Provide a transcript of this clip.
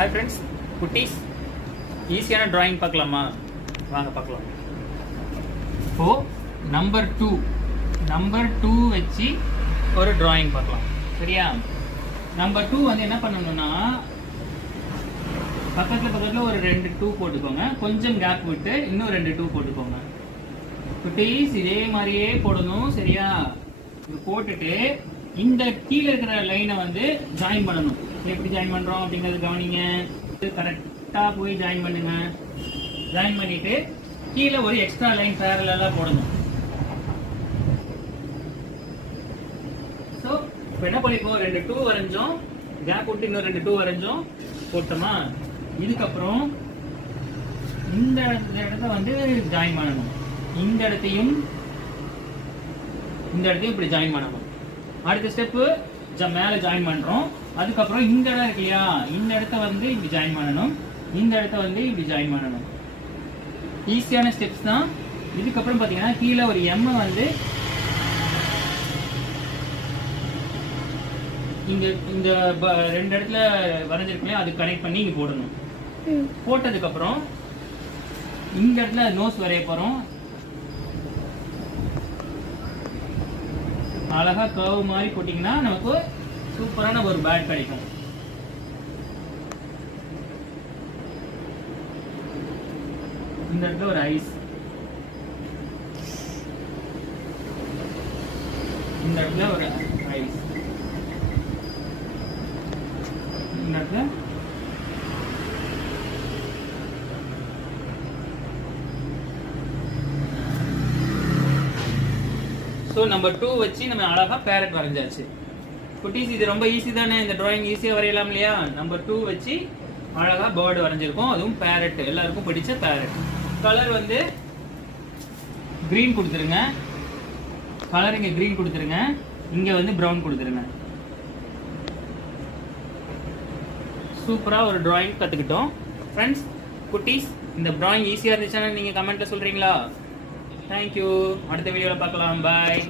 Hi friends, குட்டீஸ் ஈஸியான drawing பார்க்கலாமா? வாங்க பார்க்கலாம். இப்போது நம்பர் டூ வச்சு ஒரு டிராயிங் பார்க்கலாம். சரியா? நம்பர் 2 வந்து என்ன பண்ணணும்னா, பக்கத்தில் ஒரு 2 2 போட்டுக்கோங்க. கொஞ்சம் கேப் விட்டு இன்னும் 2 2 போட்டுக்கோங்க. குட்டீஸ் இதே மாதிரியே போடணும். சரியா? இது போட்டுட்டு இந்த கீழே இருக்கிற லைனை வந்து ஜாயின் பண்ணணும். எப்படி ஜாயின் பண்ணுறோம் அப்படிங்கிறது கவனிங்க. கரெக்டாக போய் ஜாயின் பண்ணுங்க. ஜாயின் பண்ணிட்டு கீழே ஒரு எக்ஸ்ட்ரா லைன் பேரலாக போடணும். ஸோ இப்போ என்ன பண்ணிப்போம், 2 2 வரைஞ்சோம், கேப் விட்டு இன்னும் 2 2 வரைஞ்சோம், போட்டோமா? இதுக்கப்புறம் இந்த இடத்த வந்து ஜாயின் பண்ணணும். இந்த இடத்தையும் இப்படி ஜாயின் பண்ணணும். அடுத்த ஸ்டெப்பு மேலே ஜாயின் பண்ணுறோம். அதுக்கப்புறம் இந்த இடம் இருக்கு இல்லையா, இந்த இடத்த வந்து இப்படி ஜாயின் பண்ணணும், இந்த இடத்த வந்து இப்படி ஜாயின் பண்ணணும். ஈஸியான ஸ்டெப்ஸ் தான். இதுக்கப்புறம் பார்த்தீங்கன்னா கீழே ஒரு எம் வந்து இங்கே இந்த 2 இடத்துல வரைஞ்சிருக்கலையா, அது கனெக்ட் பண்ணி இங்கே போடணும். போட்டதுக்கப்புறம் இந்த இடத்துல நோஸ் வரைய போகிறோம். அழகா கர்வ் மாதிரி போட்டிங்கன்னா நமக்கு சூப்பரான ஒரு பேட் கிடைக்கும். இந்த இடத்துல ஒரு ஐஸ், இந்த இடத்துல ஒரு ஐஸ், இந்த இடத்துல ஸோ நம்பர் 2 வச்சு நம்ம அழகாக பேரட் வரைஞ்சாச்சு. குட்டீஸ் இது ரொம்ப ஈஸி தானே, இந்த டிராயிங் ஈஸியாக வரையலாம் இல்லையா? நம்பர் 2 வச்சு அழகாக பேர்டு வரைஞ்சிருக்கோம், அதுவும் பேரட், எல்லாருக்கும் பிடிச்ச பேரட். கலர் வந்து க்ரீன் கொடுத்துருங்க. கலர் இங்கே க்ரீன் கொடுத்துருங்க, இங்கே வந்து ப்ரௌன் கொடுத்துருங்க. சூப்பராக ஒரு டிராயிங் கற்றுக்கிட்டோம். ஃப்ரெண்ட்ஸ், குட்டீஸ் இந்த டிராயிங் ஈஸியாக இருந்துச்சுன்னா நீங்கள் கமெண்ட்டில் சொல்கிறீங்களா? தேங்க்யூ. அடுத்த வீடியோவில் பார்க்கலாம். பாய்.